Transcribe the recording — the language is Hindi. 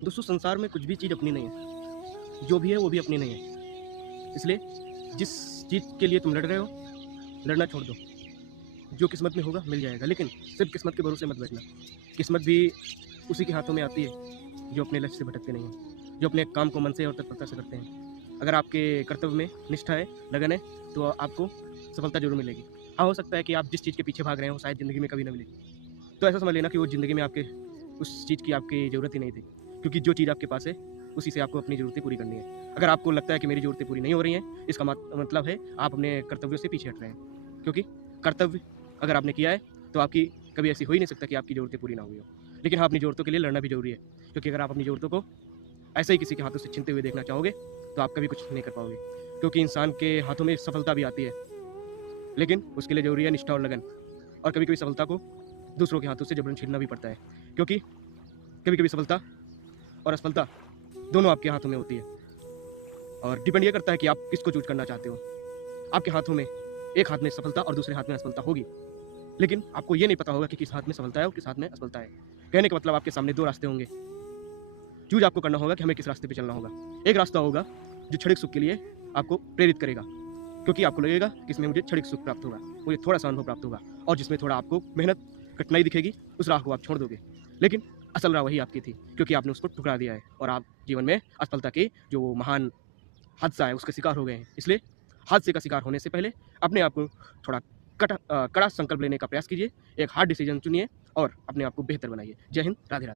दोस्तों संसार में कुछ भी चीज़ अपनी नहीं है, जो भी है वो भी अपनी नहीं है। इसलिए जिस चीज़ के लिए तुम लड़ रहे हो, लड़ना छोड़ दो। जो किस्मत में होगा मिल जाएगा, लेकिन सिर्फ किस्मत के भरोसे मत बैठना। किस्मत भी उसी के हाथों में आती है जो अपने लक्ष्य से भटकते नहीं हैं, जो अपने काम को मन से और तत्परता से करते हैं। अगर आपके कर्तव्य में निष्ठा है, लगन है, तो आपको सफलता जरूर मिलेगी। हाँ, हो सकता है कि आप जिस चीज़ के पीछे भाग रहे हो शायद ज़िंदगी में कभी ना मिले, तो ऐसा समझ लेना कि वो ज़िंदगी में आपके उस चीज़ की आपकी ज़रूरत ही नहीं थी, क्योंकि जो चीज़ आपके पास है उसी से आपको अपनी ज़रूरतें पूरी करनी है। अगर आपको लगता है कि मेरी ज़रूरतें पूरी नहीं हो रही हैं, इसका मतलब है आप अपने कर्तव्यों से पीछे हट रहे हैं, क्योंकि कर्तव्य अगर आपने किया है तो आपकी कभी ऐसी हो ही नहीं सकता कि आपकी ज़रूरतें पूरी ना हुई हो। लेकिन हाँ, अपनी ज़रूरतों के लिए लड़ना भी ज़रूरी है, क्योंकि अगर आप अपनी ज़रूरतों को ऐसे ही किसी के हाथों से छीनते हुए देखना चाहोगे तो आप कभी कुछ नहीं कर पाओगे, क्योंकि इंसान के हाथों में सफलता भी आती है, लेकिन उसके लिए ज़रूरी है निष्ठा और लगन। और कभी कभी सफलता को दूसरों के हाथों से जबरन छीनना भी पड़ता है, क्योंकि कभी कभी सफलता और असफलता दोनों आपके हाथों में होती है, और डिपेंड ये करता है कि आप किसको चूज करना चाहते हो। आपके हाथों में एक हाथ में सफलता और दूसरे हाथ में असफलता होगी, लेकिन आपको ये नहीं पता होगा कि किस हाथ में सफलता है और किस हाथ में असफलता है। कहने का मतलब आपके सामने दो रास्ते होंगे, चूज आपको करना होगा कि हमें किस रास्ते पे चलना होगा। एक रास्ता होगा जो क्षणिक सुख के लिए आपको प्रेरित करेगा, क्योंकि आपको लगेगा कि इसमें मुझे क्षणिक सुख प्राप्त होगा, मुझे थोड़ा सा अनुभव प्राप्त होगा, और जिसमें थोड़ा आपको मेहनत कठिनाई दिखेगी, उस राह को आप छोड़ दोगे। लेकिन असल राह वही आपकी थी, क्योंकि आपने उसको ठुकरा दिया है और आप जीवन में असफलता के जो महान हादसा है उसके शिकार हो गए हैं। इसलिए हादसे का शिकार होने से पहले अपने आप को थोड़ा कड़ा संकल्प लेने का प्रयास कीजिए, एक हार्ड डिसीजन चुनिए और अपने आप को बेहतर बनाइए। जय हिंद, राधे राधे।